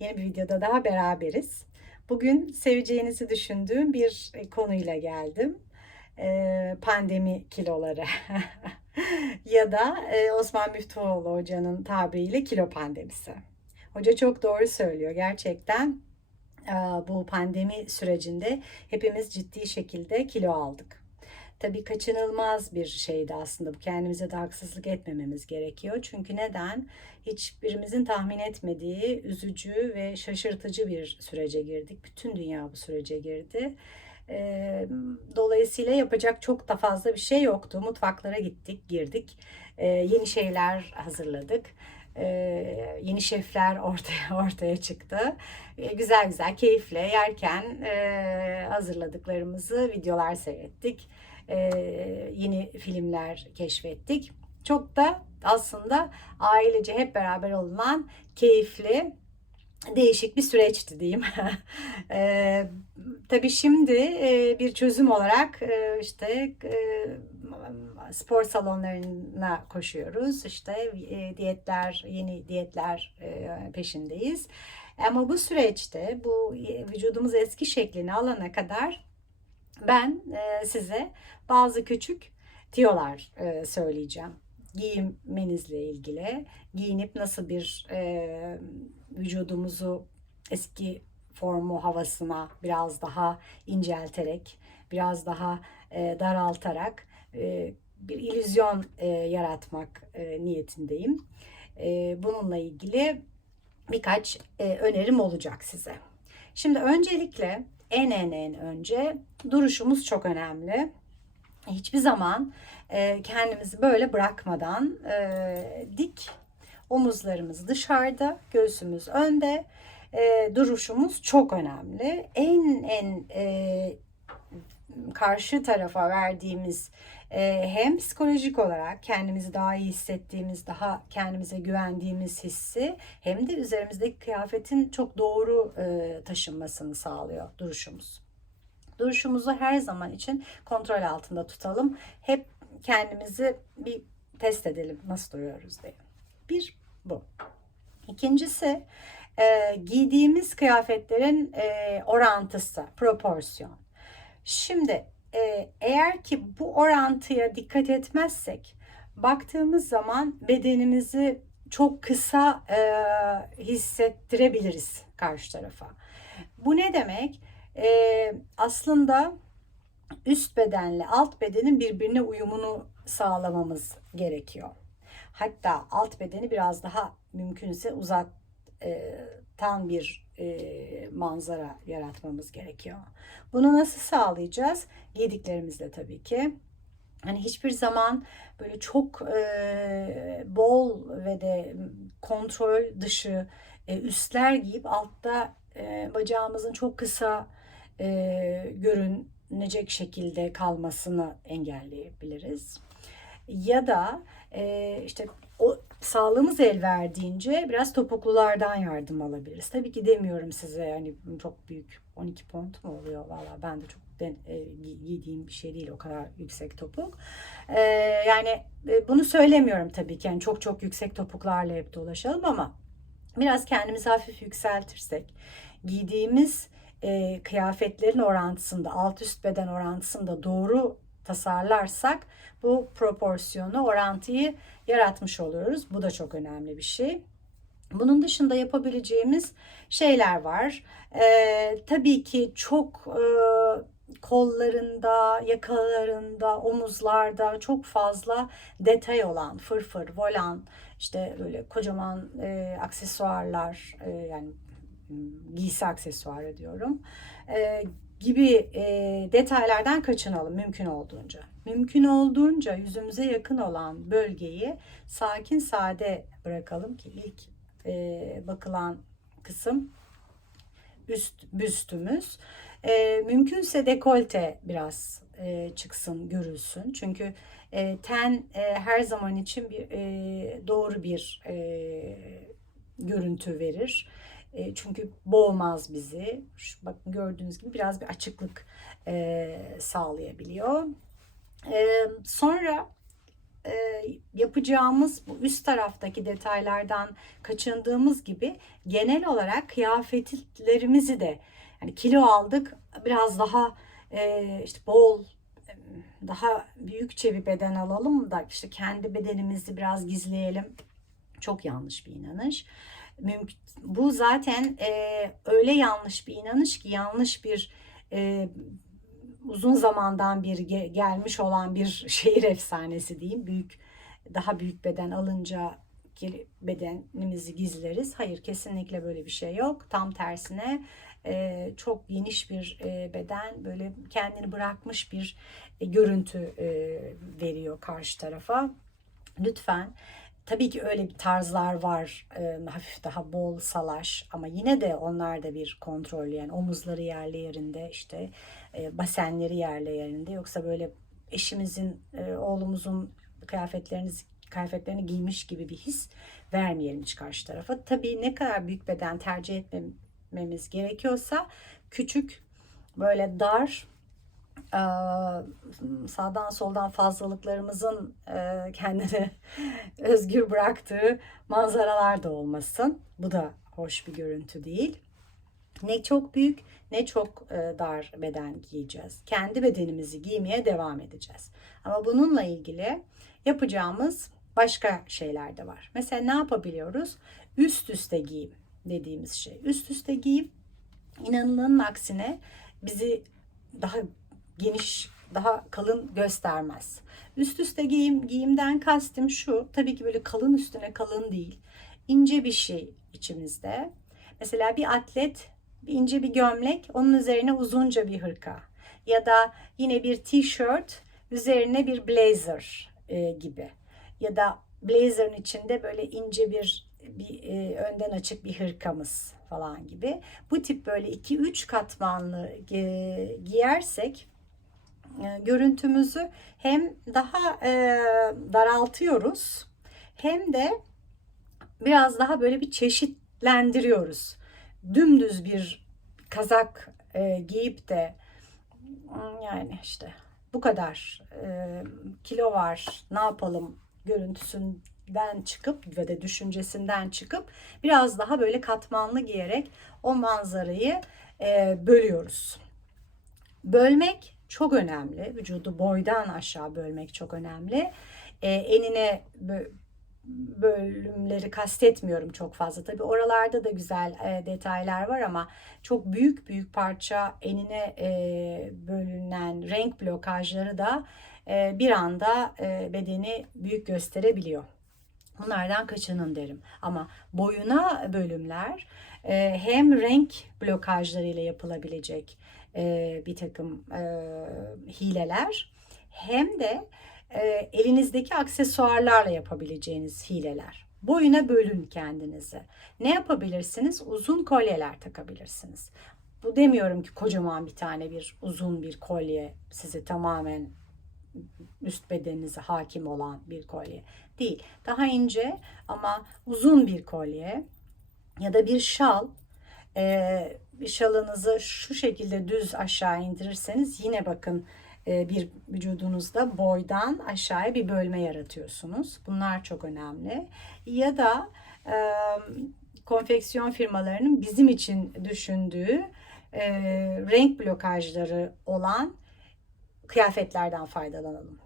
Yeni bir videoda daha beraberiz. Bugün seveceğinizi düşündüğüm bir e, konuyla geldim. Ee, pandemi kiloları. ya da e, Osman Müftüoğlu hocanın tabiriyle kilo pandemisi. Hoca çok doğru söylüyor gerçekten. e, Bu pandemi sürecinde hepimiz ciddi şekilde kilo aldık. Tabii kaçınılmaz bir şeydi aslında. Bu kendimize de haksızlık etmememiz gerekiyor. Çünkü neden? Hiçbirimizin tahmin etmediği üzücü ve şaşırtıcı bir sürece girdik. Bütün dünya bu sürece girdi. Ee, Dolayısıyla yapacak çok da fazla bir şey yoktu. Mutfaklara gittik, girdik. Ee, Yeni şeyler hazırladık. Ee, Yeni şefler ortaya ortaya çıktı. Ee, Güzel güzel keyifle yerken e, hazırladıklarımızı videolar seyrettik e, yeni filmler keşfettik. Çok da aslında ailece hep beraber olunan keyifli değişik bir süreçti diyeyim. e, tabii şimdi e, bir çözüm olarak e, işte e, spor salonlarına koşuyoruz. İşte e, diyetler, yeni diyetler e, peşindeyiz. Ama bu süreçte bu e, vücudumuz eski şeklini alana kadar ben e, size bazı küçük tiyolar e, söyleyeceğim. Giyinmenizle ilgili, giyinip nasıl bir e, vücudumuzu eski formu havasına biraz daha incelterek, biraz daha e, daraltarak bir illüzyon e, yaratmak niyetindeyim. Bununla ilgili birkaç önerim olacak size. Şimdi öncelikle en en en önce duruşumuz çok önemli. Hiçbir zaman e, kendimizi böyle bırakmadan e, dik, omuzlarımız dışarıda, göğsümüz önde, e, duruşumuz çok önemli. En en e, karşı tarafa verdiğimiz hem psikolojik olarak kendimizi daha iyi hissettiğimiz, daha kendimize güvendiğimiz hissi hem de üzerimizdeki kıyafetin çok doğru e, taşınmasını sağlıyor duruşumuz. Duruşumuzu her zaman için kontrol altında tutalım. Hep kendimizi bir test edelim nasıl duruyoruz diye. Bir bu. İkincisi e, giydiğimiz kıyafetlerin e, orantısı, proporsiyon. Şimdi e, eğer ki bu orantıya dikkat etmezsek baktığımız zaman bedenimizi çok kısa e, hissettirebiliriz karşı tarafa. Bu ne demek? E, aslında üst bedenle alt bedenin birbirine uyumunu sağlamamız gerekiyor. Hatta alt bedeni biraz daha mümkünse uzatan bir e, manzara yaratmamız gerekiyor. Bunu nasıl sağlayacağız? Giydiklerimizle tabii ki. Hani hiçbir zaman böyle çok e, bol ve de kontrol dışı e, üstler giyip altta e, bacağımızın çok kısa e, görünecek şekilde kalmasını engelleyebiliriz. Ya da e, işte sağlığımız el verdiğince biraz topuklulardan yardım alabiliriz. Tabii ki demiyorum size yani çok büyük 12 pont mu oluyor valla ben de çok ben, e, giydiğim bir şey değil o kadar yüksek topuk. E, yani e, bunu söylemiyorum tabii ki yani çok çok yüksek topuklarla hep dolaşalım ama biraz kendimizi hafif yükseltirsek giydiğimiz e, kıyafetlerin orantısında alt üst beden orantısında doğru tasarlarsak bu proporsiyonu, orantıyı yaratmış oluyoruz. Bu da çok önemli bir şey. Bunun dışında yapabileceğimiz şeyler var. Ee, tabii ki çok e, kollarında, yakalarında, omuzlarda çok fazla detay olan fırfır, volan, işte böyle kocaman e, aksesuarlar, e, yani giysi aksesuarı diyorum. E, gibi e, detaylardan kaçınalım mümkün olduğunca. Mümkün olduğunca yüzümüze yakın olan bölgeyi sakin sade bırakalım ki ilk e, bakılan kısım üst büstümüz. E, mümkünse dekolte biraz e, çıksın, görülsün. Çünkü e, ten e, her zaman için bir e, doğru bir e, görüntü verir. E, çünkü boğmaz bizi. Şu, bakın gördüğünüz gibi biraz bir açıklık e, sağlayabiliyor. E, sonra e, yapacağımız bu üst taraftaki detaylardan kaçındığımız gibi genel olarak kıyafetlerimizi de yani kilo aldık biraz daha e, işte bol e, daha büyükçe bir beden alalım da işte kendi bedenimizi biraz gizleyelim. Çok yanlış bir inanış. Mümkün, bu zaten e, öyle yanlış bir inanış ki yanlış bir e, uzun zamandan bir gelmiş olan bir şehir efsanesi diyeyim. Büyük daha büyük beden alınca bedenimizi gizleriz. Hayır kesinlikle böyle bir şey yok. Tam tersine e, çok geniş bir e, beden böyle kendini bırakmış bir e, görüntü e, veriyor karşı tarafa. Lütfen Tabii ki öyle bir tarzlar var. E, hafif daha bol salaş ama yine de onlar da bir kontrol yani omuzları yerli yerinde işte e, basenleri yerli yerinde yoksa böyle eşimizin e, oğlumuzun kıyafetlerini kıyafetlerini giymiş gibi bir his vermeyelim hiç karşı tarafa. Tabii ne kadar büyük beden tercih etmemiz gerekiyorsa küçük böyle dar sağdan soldan fazlalıklarımızın kendini özgür bıraktığı manzaralar da olmasın. Bu da hoş bir görüntü değil. Ne çok büyük ne çok dar beden giyeceğiz. Kendi bedenimizi giymeye devam edeceğiz. Ama bununla ilgili yapacağımız başka şeyler de var. Mesela ne yapabiliyoruz? Üst üste giyim dediğimiz şey. Üst üste giyim inanılanın aksine bizi daha geniş, daha kalın göstermez. Üst üste giyim, giyimden kastım şu. Tabii ki böyle kalın üstüne kalın değil. İnce bir şey içimizde. Mesela bir atlet bir ince bir gömlek, onun üzerine uzunca bir hırka. Ya da yine bir t-shirt, üzerine bir blazer e, gibi. Ya da blazer'ın içinde böyle ince bir bir e, önden açık bir hırkamız falan gibi. Bu tip böyle 2-3 katmanlı e, giyersek görüntümüzü hem daha e, daraltıyoruz hem de biraz daha böyle bir çeşitlendiriyoruz. Dümdüz bir kazak e, giyip de hmm, yani işte bu kadar e, kilo var ne yapalım görüntüsünden çıkıp ve de düşüncesinden çıkıp biraz daha böyle katmanlı giyerek o manzarayı e, bölüyoruz. Bölmek çok önemli. Vücudu boydan aşağı bölmek çok önemli. E, enine bölümleri kastetmiyorum çok fazla. Tabi oralarda da güzel e, detaylar var ama çok büyük büyük parça enine e, bölünen renk blokajları da e, bir anda e, bedeni büyük gösterebiliyor. Bunlardan kaçının derim. Ama boyuna bölümler e, hem renk blokajlarıyla yapılabilecek e, bir takım e, hileler hem de e, elinizdeki aksesuarlarla yapabileceğiniz hileler. Boyuna bölün kendinizi. Ne yapabilirsiniz? Uzun kolyeler takabilirsiniz. Bu demiyorum ki kocaman bir tane bir uzun bir kolye sizi tamamen üst bedeninize hakim olan bir kolye değil. Daha ince ama uzun bir kolye ya da bir şal e, şalınızı şu şekilde düz aşağı indirirseniz yine bakın e, bir vücudunuzda boydan aşağıya bir bölme yaratıyorsunuz. Bunlar çok önemli. Ya da e, konfeksiyon firmalarının bizim için düşündüğü e, renk blokajları olan kıyafetlerden faydalanalım.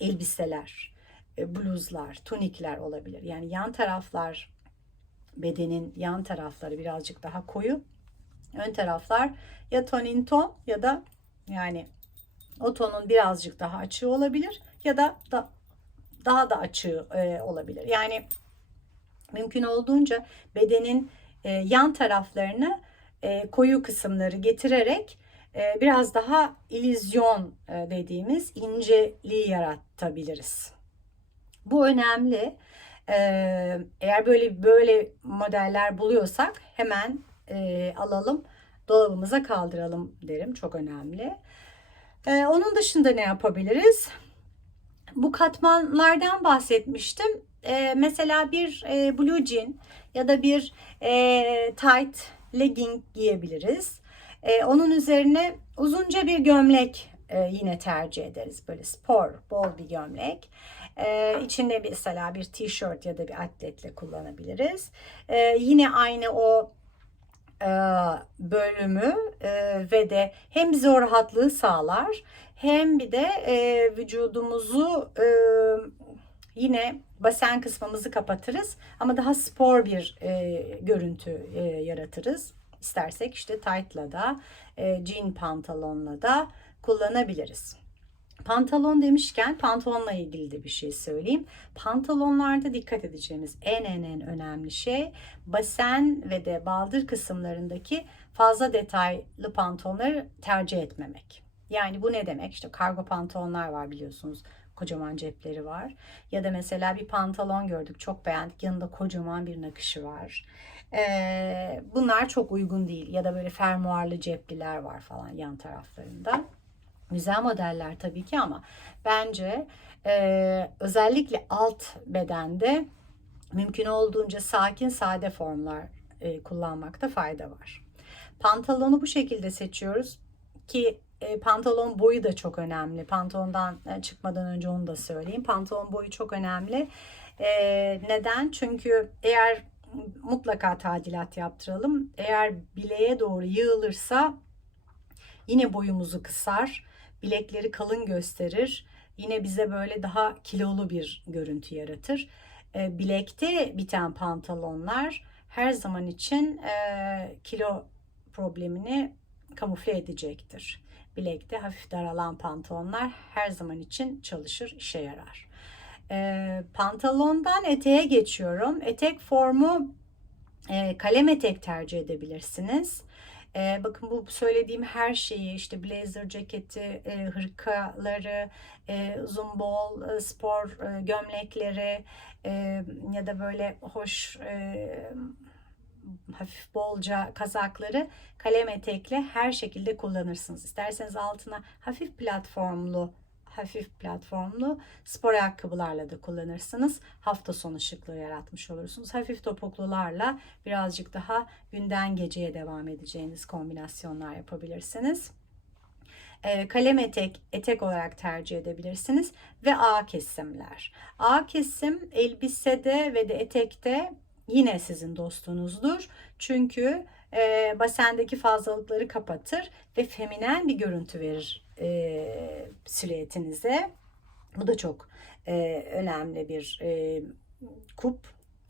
Elbiseler, e, bluzlar, tunikler olabilir. Yani yan taraflar bedenin yan tarafları birazcık daha koyu. Ön taraflar ya tonin ton ya da yani o tonun birazcık daha açığı olabilir ya da, da daha da açığı e, olabilir. Yani mümkün olduğunca bedenin e, yan taraflarını e, koyu kısımları getirerek e, biraz daha ilizyon e, dediğimiz inceliği yaratabiliriz. Bu önemli. Ee, eğer böyle böyle modeller buluyorsak hemen e, alalım dolabımıza kaldıralım derim. Çok önemli. Ee, onun dışında ne yapabiliriz? Bu katmanlardan bahsetmiştim. Ee, mesela bir e, blue jean ya da bir e, tight legging giyebiliriz. E, onun üzerine uzunca bir gömlek e, yine tercih ederiz. Böyle spor, bol bir gömlek. Ee, içinde mesela bir tişört ya da bir atletle kullanabiliriz. Ee, yine aynı o e, bölümü e, ve de hem bize o rahatlığı sağlar hem bir de e, vücudumuzu e, yine basen kısmımızı kapatırız ama daha spor bir e, görüntü e, yaratırız. İstersek işte tight'la da e, jean pantolonla da kullanabiliriz. Pantolon demişken pantolonla ilgili de bir şey söyleyeyim. Pantolonlarda dikkat edeceğimiz en en en önemli şey basen ve de baldır kısımlarındaki fazla detaylı pantolonları tercih etmemek. Yani bu ne demek? İşte kargo pantolonlar var biliyorsunuz. Kocaman cepleri var. Ya da mesela bir pantolon gördük çok beğendik. Yanında kocaman bir nakışı var. Ee, bunlar çok uygun değil. Ya da böyle fermuarlı cepliler var falan yan taraflarında. Güzel modeller tabii ki ama bence e, özellikle alt bedende mümkün olduğunca sakin sade formlar e, kullanmakta fayda var. Pantolonu bu şekilde seçiyoruz ki e, pantolon boyu da çok önemli. Pantolondan e, çıkmadan önce onu da söyleyeyim. Pantolon boyu çok önemli. E, neden? Çünkü eğer mutlaka tadilat yaptıralım. Eğer bileğe doğru yığılırsa yine boyumuzu kısar bilekleri kalın gösterir. Yine bize böyle daha kilolu bir görüntü yaratır. E, bilekte biten pantolonlar her zaman için e, kilo problemini kamufle edecektir. Bilekte hafif daralan pantolonlar her zaman için çalışır, işe yarar. E, pantolondan eteğe geçiyorum. Etek formu e, kalem etek tercih edebilirsiniz. E, bakın bu söylediğim her şeyi işte blazer ceketi, e, hırkaları, e, uzun bol e, spor e, gömlekleri e, ya da böyle hoş e, hafif bolca kazakları kalem etekle her şekilde kullanırsınız. İsterseniz altına hafif platformlu hafif platformlu spor ayakkabılarla da kullanırsınız. Hafta sonu şıklığı yaratmış olursunuz. Hafif topuklularla birazcık daha günden geceye devam edeceğiniz kombinasyonlar yapabilirsiniz. E, kalem etek, etek olarak tercih edebilirsiniz ve A kesimler. A kesim elbisede ve de etekte yine sizin dostunuzdur. Çünkü e, basendeki fazlalıkları kapatır ve feminen bir görüntü verir e, silüetinize. Bu da çok e, önemli bir e, kup,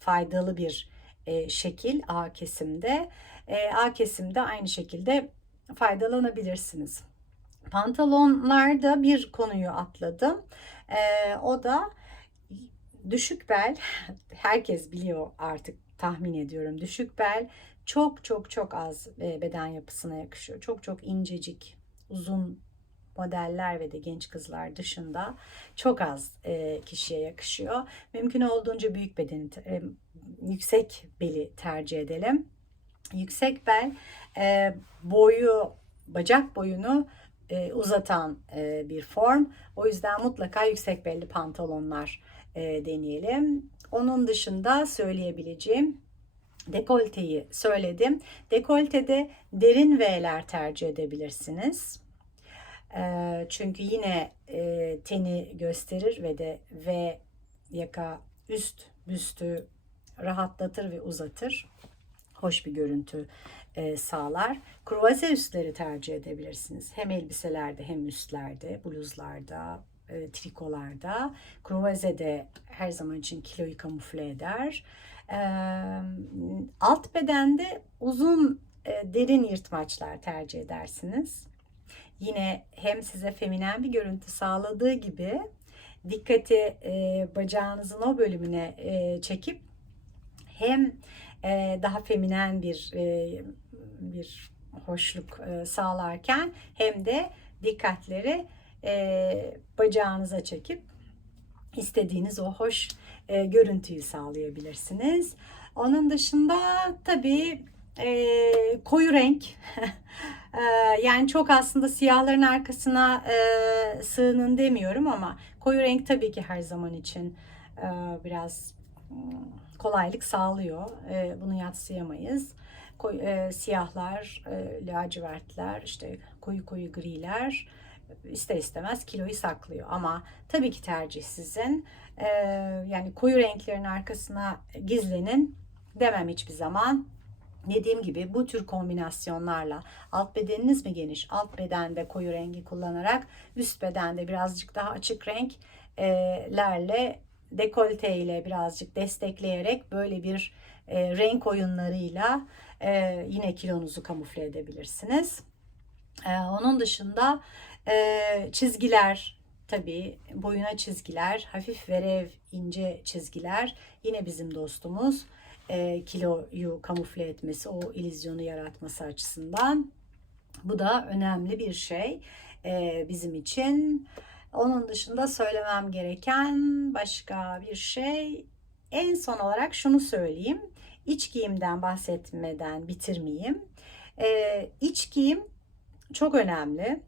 faydalı bir e, şekil A kesimde. E, A kesimde aynı şekilde faydalanabilirsiniz. Pantolonlarda bir konuyu atladım. E, o da düşük bel. Herkes biliyor artık tahmin ediyorum. Düşük bel çok çok çok az e, beden yapısına yakışıyor. Çok çok incecik, uzun modeller ve de genç kızlar dışında çok az e, kişiye yakışıyor. Mümkün olduğunca büyük bedeni, e, yüksek beli tercih edelim. Yüksek bel boyu, bacak boyunu uzatan bir form. O yüzden mutlaka yüksek belli pantolonlar deneyelim. Onun dışında söyleyebileceğim dekolteyi söyledim. Dekoltede derin V'ler tercih edebilirsiniz. E, çünkü yine e, teni gösterir ve de V yaka üst büstü rahatlatır ve uzatır. Hoş bir görüntü e, sağlar. Kruvaze üstleri tercih edebilirsiniz. Hem elbiselerde hem üstlerde, bluzlarda, e, trikolarda. Kruvaze de her zaman için kiloyu kamufle eder. Alt bedende uzun derin yırtmaçlar tercih edersiniz. Yine hem size feminen bir görüntü sağladığı gibi dikkati bacağınızın o bölümüne çekip hem daha feminen bir bir hoşluk sağlarken hem de dikkatleri bacağınıza çekip istediğiniz o hoş e, görüntüyü sağlayabilirsiniz. Onun dışında tabii e, koyu renk e, yani çok aslında siyahların arkasına e, sığının demiyorum ama koyu renk tabii ki her zaman için e, biraz kolaylık sağlıyor. E, bunu yatsıyamayız. Koy, e, siyahlar, e, lacivertler, işte koyu koyu griler ister istemez kiloyu saklıyor. Ama tabii ki tercih sizin. Ee, yani koyu renklerin arkasına gizlenin demem hiçbir zaman. Dediğim gibi bu tür kombinasyonlarla alt bedeniniz mi geniş? Alt bedende koyu rengi kullanarak üst bedende birazcık daha açık renklerle dekolte ile birazcık destekleyerek böyle bir e, renk oyunlarıyla e, yine kilonuzu kamufle edebilirsiniz. E, onun dışında e, çizgiler tabii boyuna çizgiler, hafif verev ince çizgiler yine bizim dostumuz e, kiloyu kamufle etmesi, o ilizyonu yaratması açısından. Bu da önemli bir şey e, bizim için. Onun dışında söylemem gereken başka bir şey. En son olarak şunu söyleyeyim. İç giyimden bahsetmeden bitirmeyeyim. E, iç giyim çok önemli.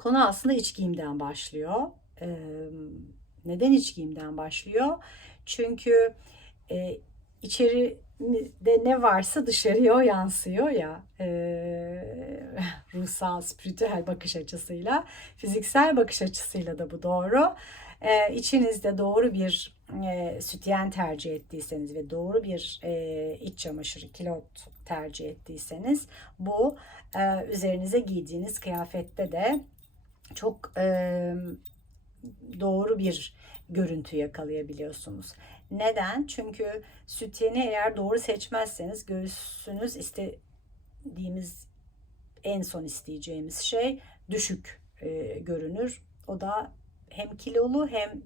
Konu aslında iç giyimden başlıyor. E, neden iç giyimden başlıyor? Çünkü e, içeride ne varsa dışarıya o yansıyor ya e, ruhsal, spiritüel bakış açısıyla, fiziksel bakış açısıyla da bu doğru. E, içinizde doğru bir e, sütyen tercih ettiyseniz ve doğru bir e, iç çamaşırı, kilot tercih ettiyseniz bu e, üzerinize giydiğiniz kıyafette de çok e, doğru bir görüntü yakalayabiliyorsunuz. Neden? Çünkü sütyeni eğer doğru seçmezseniz göğsünüz istediğimiz en son isteyeceğimiz şey düşük e, görünür. O da hem kilolu hem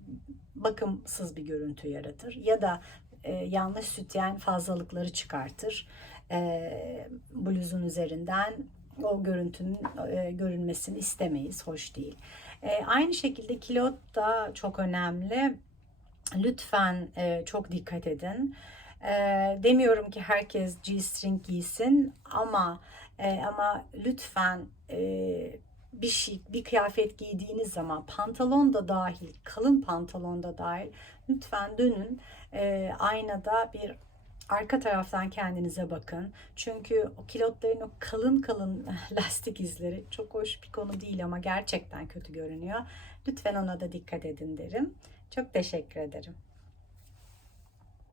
bakımsız bir görüntü yaratır. Ya da e, yanlış sütyen fazlalıkları çıkartır. E, bluzun üzerinden o görüntünün e, görünmesini istemeyiz. Hoş değil. E, aynı şekilde kilot da çok önemli. Lütfen e, çok dikkat edin. E, demiyorum ki herkes G-string giysin ama e, ama lütfen e, bir şey, bir kıyafet giydiğiniz zaman pantolon da dahil, kalın pantolon da dahil lütfen dönün e, aynada bir arka taraftan kendinize bakın. Çünkü o kilotların o kalın kalın lastik izleri çok hoş bir konu değil ama gerçekten kötü görünüyor. Lütfen ona da dikkat edin derim. Çok teşekkür ederim.